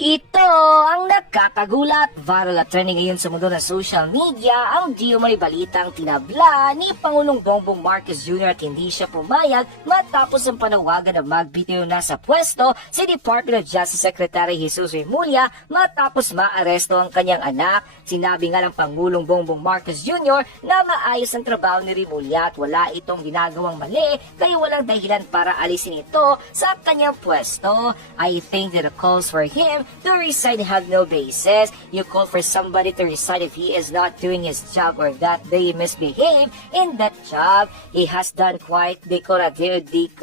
Ito ang nakakagulat. Viral at trending ngayon sa mundo ng social media ang di umano'y balitang tinabla ni Pangulong Bongbong Marcos Jr. at hindi siya pumayag matapos ang panawagan na magbitiw na sa pwesto si Department of Justice Secretary Jesus Remulla matapos maaresto ang kanyang anak. Sinabi nga ng Pangulong Bongbong Marcos Jr. na maayos ang trabaho ni Remulla at wala itong ginagawang mali kaya walang dahilan para alisin ito sa kanyang pwesto. I think that the calls for him to resign have no basis. You call for somebody to resign if he is not doing his job or that they misbehave in that job. He has done quite dakondari.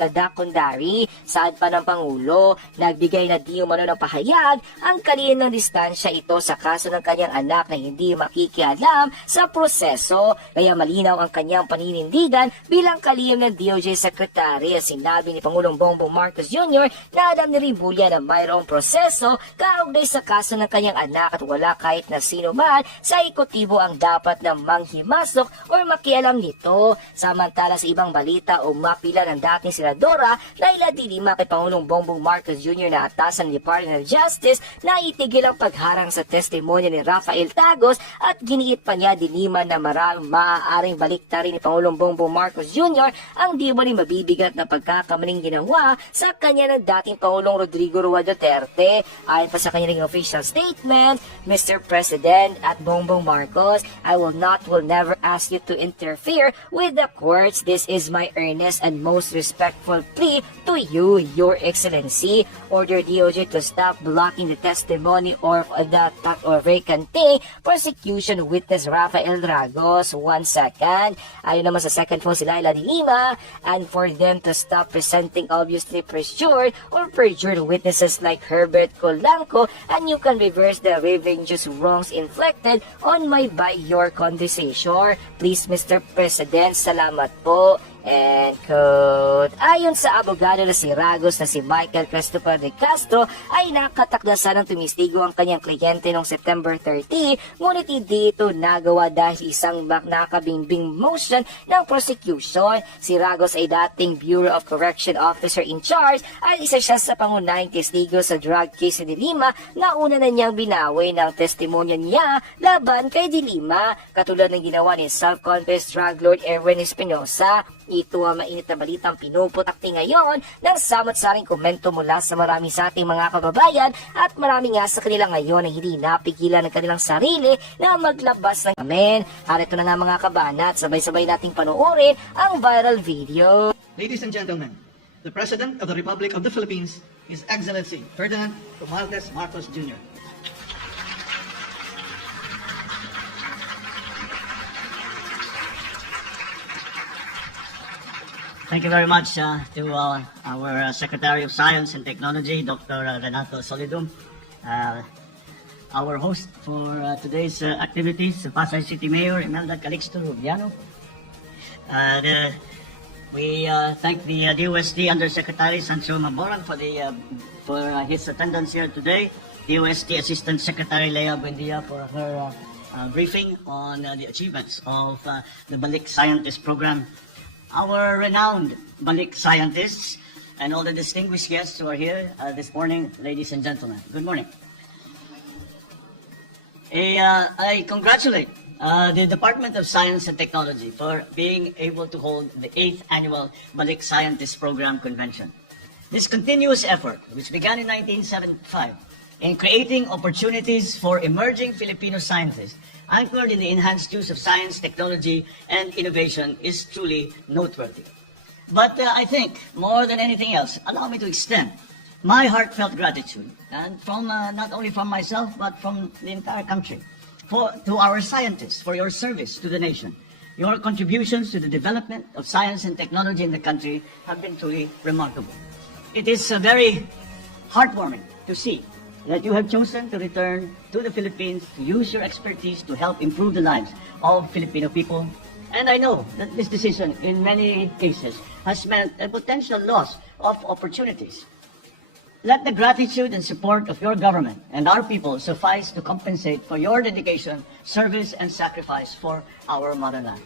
Saan pa ng Pangulo, nagbigay na di umano ng pahayag ang kalin ng distansya ito sa kaso ng kanyang anak na hindi makikialam sa proseso. Kaya malinaw ang kanyang paninindigan bilang kalihim ng DOJ Secretary. Sinabi ni Pangulong Bongbong Marcos Jr. na alam ni Remulla na mayroong proseso kaugnay sa kaso ng kanyang anak at wala kahit na sino man sa ekotibo ang dapat na manghimasok o makialam nito. Samantala sa ibang balita o mapila ng dating senadora Laila Delima kay Pangulong Bongbong Marcos Jr. na atasan ng Department of Justice na itigil ang pagharang sa testimonya ni Rafael Tagos at giniit pa niya Delima na maaaring baliktarin ni Pangulong Bongbong Marcos Jr. ang di umano'y mabibigat na pagkakamaling ginawa sa kanya ng dating Pangulong Rodrigo Duterte. Ayon pa sa kanyang official statement, Mr. President at Bongbong Marcos, I will never ask you to interfere with the courts. This is my earnest and most respectful plea to you, Your Excellency. Order DOJ to stop blocking the testimony or vacante prosecution witness Rafael Dragos. 1 second. Ayon naman sa second phone si Laila Delima, and for them to stop presenting obviously perjured or perjured witnesses like Herbert Colanco, and you can reverse the revengeous wrongs inflicted on my by your condescension. Please, Mr. President, salamat po. And quote, ayon sa abogado na si Ragos na si Michael Christopher de Castro ay nakataklasan ng tumistigo ang kanyang kliyente noong September 30, ngunit hindi ito nagawa dahil isang nakabingbing motion ng prosecution. Si Ragos ay dating Bureau of Correction Officer in charge ay isa siya sa pangunahing testigo sa drug case ni Delima na una na niyang binawi ng testimonya niya laban kay Delima, katulad ng ginawa ni self-confessed drug lord Erwin Espinosa. Ito ang mainit na balitang pinuputakti ngayon ng samot-saring komento mula sa marami sa ating mga kababayan at marami nga sa kanila ngayon na hindi napigilan ng kanilang sarili na maglabas ng amen. At ito na nga mga kabanat, sabay-sabay nating panoorin ang viral video. Ladies and gentlemen, the President of the Republic of the Philippines, His Excellency Ferdinand Romualdez Marcos Jr. Thank you very much to our Secretary of Science and Technology, Dr. Renato Solidum, our host for today's activities, Pasay City Mayor Imelda Calixto Rubiano. We thank the DOST Undersecretary Sancho Maboran for his attendance here today, DOST Assistant Secretary Lea Buendia for her briefing on the achievements of the Balik Scientist Program. Our renowned Balik scientists and all the distinguished guests who are here this morning, ladies and gentlemen, good morning. I congratulate the Department of Science and Technology for being able to hold the 8th Annual Balik Scientist Program Convention. This continuous effort, which began in 1975, in creating opportunities for emerging Filipino scientists anchored in the enhanced use of science, technology, and innovation is truly noteworthy. But I think, more than anything else, allow me to extend my heartfelt gratitude, and from not only from myself, but from the entire country, to our scientists for your service to the nation. Your contributions to the development of science and technology in the country have been truly remarkable. It is very heartwarming to see that you have chosen to return to the Philippines to use your expertise to help improve the lives of Filipino people. And I know that this decision, in many cases, has meant a potential loss of opportunities. Let the gratitude and support of your government and our people suffice to compensate for your dedication, service, and sacrifice for our motherland.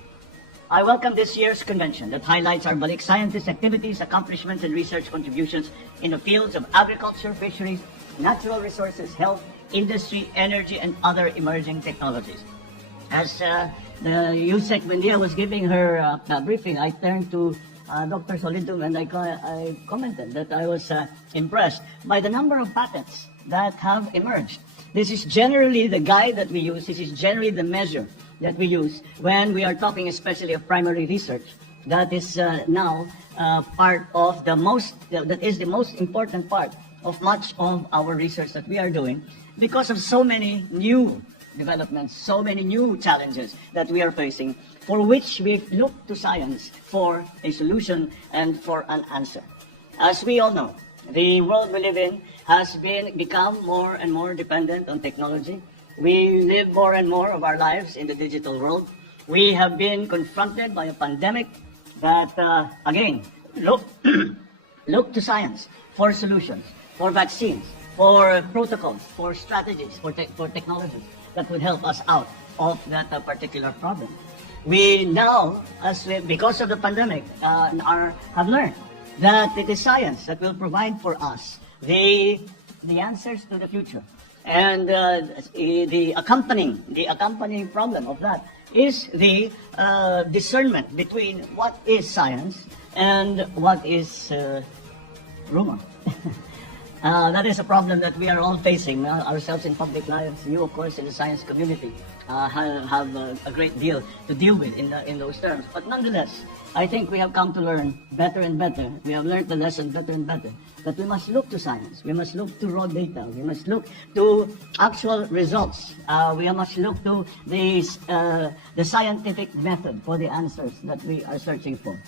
I welcome this year's convention that highlights our Balik scientists' activities, accomplishments, and research contributions in the fields of agriculture, fisheries, natural resources, health, industry, energy, and other emerging technologies. As the USEC Buendia was giving her briefing, I turned to Dr. Solidum and I commented that I was impressed by the number of patents that have emerged. This is generally the guide that we use. This is generally the measure that we use when we are talking especially of primary research. That is now part of the most important part of much of our research that we are doing, because of so many new developments, so many new challenges that we are facing, for which we look to science for a solution and for an answer. As we all know, the world we live in has become more and more dependent on technology. We live more and more of our lives in the digital world. We have been confronted by a pandemic that, again, look to science for solutions, for vaccines, for protocols, for strategies, for technologies that would help us out of that particular problem. We now, because of the pandemic, have learned that it is science that will provide for us the answers to the future. And the accompanying problem of that is the discernment between what is science and what is rumor. That is a problem that we are all facing, ourselves in public lives. You, of course, in the science community, have a great deal to deal with in those terms. But nonetheless, I think we have come to learn better and better. We have learned the lesson better and better, that we must look to science. We must look to raw data. We must look to actual results. We must look to the scientific method for the answers that we are searching for.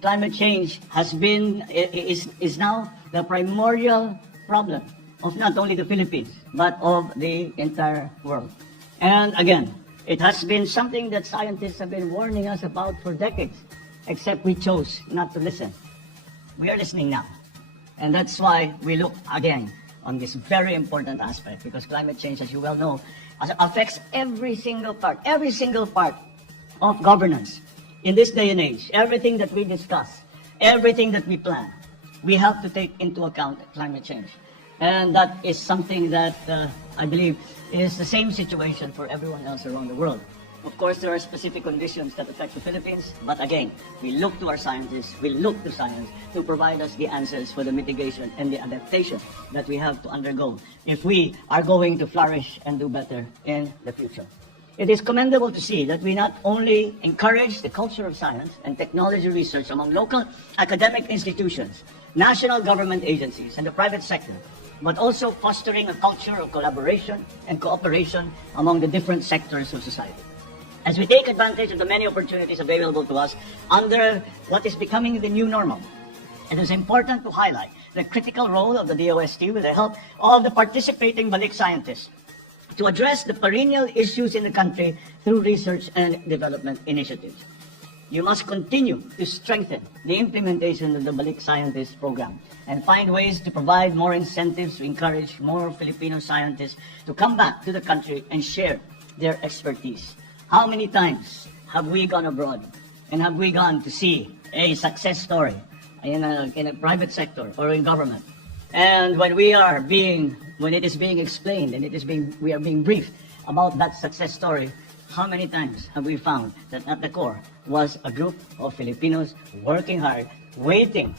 Climate change is now the primordial problem of not only the Philippines, but of the entire world. And again, it has been something that scientists have been warning us about for decades, except we chose not to listen. We are listening now. And that's why we look again on this very important aspect, because climate change, as you well know, affects every single part of governance. In this day and age, everything that we discuss, everything that we plan, we have to take into account climate change. And that is something that I believe is the same situation for everyone else around the world. Of course, there are specific conditions that affect the Philippines, but again, we look to our scientists, we look to science to provide us the answers for the mitigation and the adaptation that we have to undergo if we are going to flourish and do better in the future. It is commendable to see that we not only encourage the culture of science and technology research among local academic institutions, national government agencies, and the private sector, but also fostering a culture of collaboration and cooperation among the different sectors of society. As we take advantage of the many opportunities available to us under what is becoming the new normal, it is important to highlight the critical role of the DOST with the help of the participating Balik scientists to address the perennial issues in the country through research and development initiatives. You must continue to strengthen the implementation of the Balik Scientist Program and find ways to provide more incentives to encourage more Filipino scientists to come back to the country and share their expertise. How many times have we gone abroad and have we gone to see a success story in a private sector or in government? And when it is being explained and we are being briefed about that success story, how many times have we found that at the core was a group of Filipinos working hard, waiting,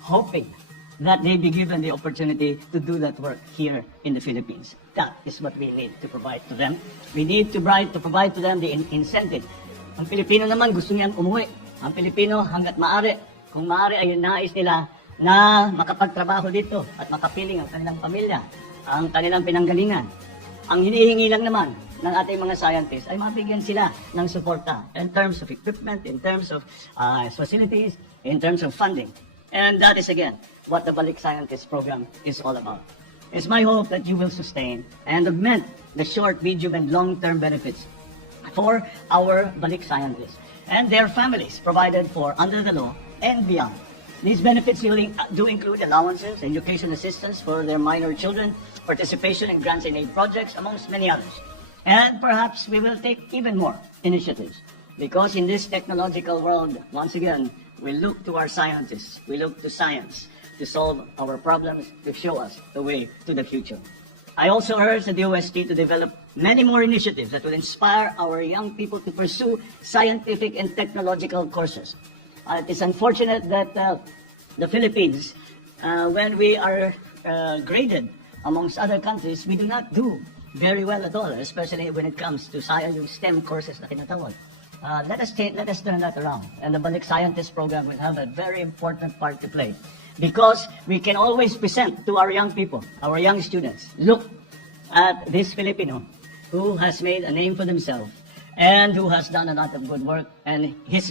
hoping that they be given the opportunity to do that work here in the Philippines? That is what we need to provide to them. We need to provide to them the incentive. Ang Pilipino naman gusto niyang umuwi. Ang Pilipino hanggat maaari, kung maaari ay nais nila na makapagtrabaho dito at makapiling ang kanilang pamilya, ang kanilang pinanggalingan. Ang hinihingi lang naman ng ating mga scientists ay mabigyan sila ng suporta in terms of equipment, in terms of facilities, in terms of funding. And that is again what the Balik Scientist Program is all about. It's my hope that you will sustain and augment the short, medium, and long-term benefits for our Balik scientists and their families provided for under the law and beyond. These benefits do include allowances, education assistance for their minor children, participation in grants and aid projects, amongst many others. And perhaps we will take even more initiatives, because in this technological world, once again, we look to our scientists, we look to science to solve our problems, to show us the way to the future. I also urge the DOST to develop many more initiatives that will inspire our young people to pursue scientific and technological courses. It is unfortunate that the Philippines, when we are graded amongst other countries, we do not do very well at all, especially when it comes to science, yung STEM courses na tinatawag. Let us turn that around, and the Balik Scientist program will have a very important part to play, because we can always present to our young people, our young students, look at this Filipino who has made a name for themselves and who has done a lot of good work, and his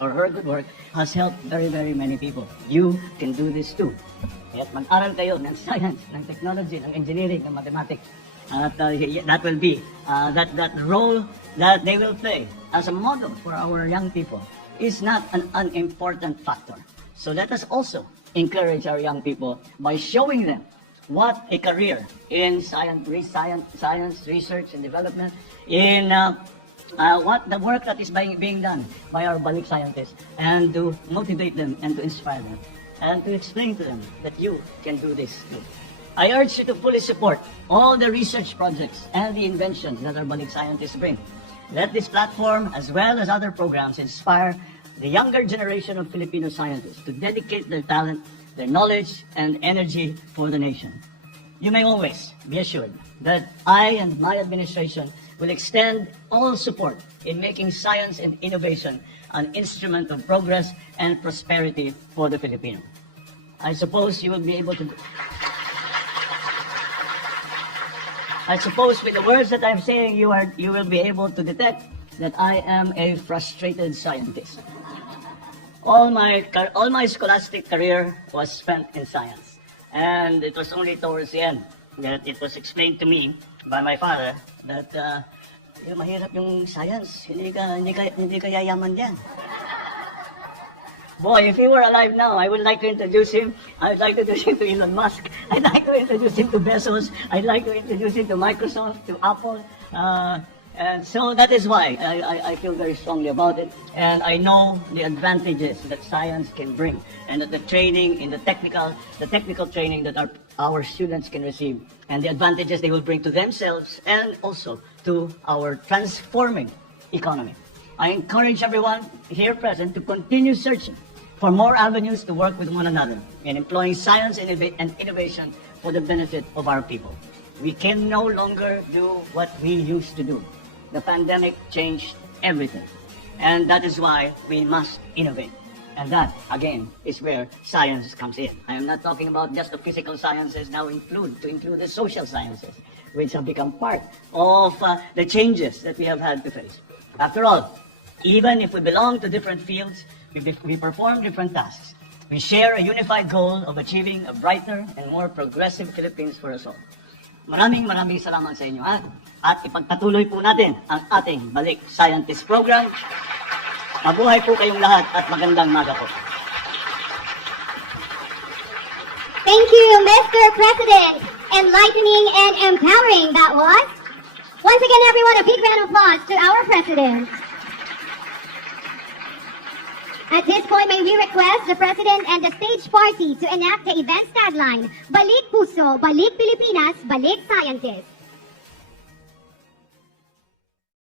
or her good work has helped very, very many people. You can do this too. Kaya't mag-aral kayo ng science, ng technology, ng engineering, ng mathematics. At that will be that role that they will play as a model for our young people is not an unimportant factor. So let us also encourage our young people by showing them what a career in science, research and development, in what the work that is being done by our Balik scientists, and to motivate them and to inspire them and to explain to them that you can do this too. I urge you to fully support all the research projects and the inventions that our Balik scientists bring. Let this platform, as well as other programs, inspire the younger generation of Filipino scientists to dedicate their talent, their knowledge, and energy for the nation. You may always be assured that I and my administration will extend all support in making science and innovation an instrument of progress and prosperity for the Filipino. I suppose you will be able to... I suppose with the words that I'm saying, you will be able to detect that I am a frustrated scientist. All my scholastic career was spent in science, and it was only towards the end that it was explained to me by my father that mahirap yung science, hindi ka yayaman yan. Boy, if he were alive now, I would like to introduce him. I'd like to introduce him to Elon Musk. I'd like to introduce him to Bezos. I'd like to introduce him to Microsoft, to Apple. And so that is why I feel very strongly about it. And I know the advantages that science can bring, and that the training in the technical training that our students can receive, and the advantages they will bring to themselves and also to our transforming economy. I encourage everyone here present to continue searching for more avenues to work with one another in employing science and innovation for the benefit of our people. We can no longer do what we used to do. The pandemic changed everything, and that is why we must innovate. And that, again, is where science comes in. I am not talking about just the physical sciences, now include the social sciences, which have become part of the changes that we have had to face. After all, even if we belong to different fields, we perform different tasks, we share a unified goal of achieving a brighter and more progressive Philippines for us all. Maraming salamat sa inyo, at ipagpatuloy po natin ang ating Balik Scientist Program. Mabuhay po kayong lahat at magandang maga po. Thank you, Mr. President. Enlightening and empowering that was. Once again, everyone, a big round of applause to our President. At this point, may we request the President and the stage party to enact the event's tagline, Balik Puso, Balik Pilipinas, Balik Scientist.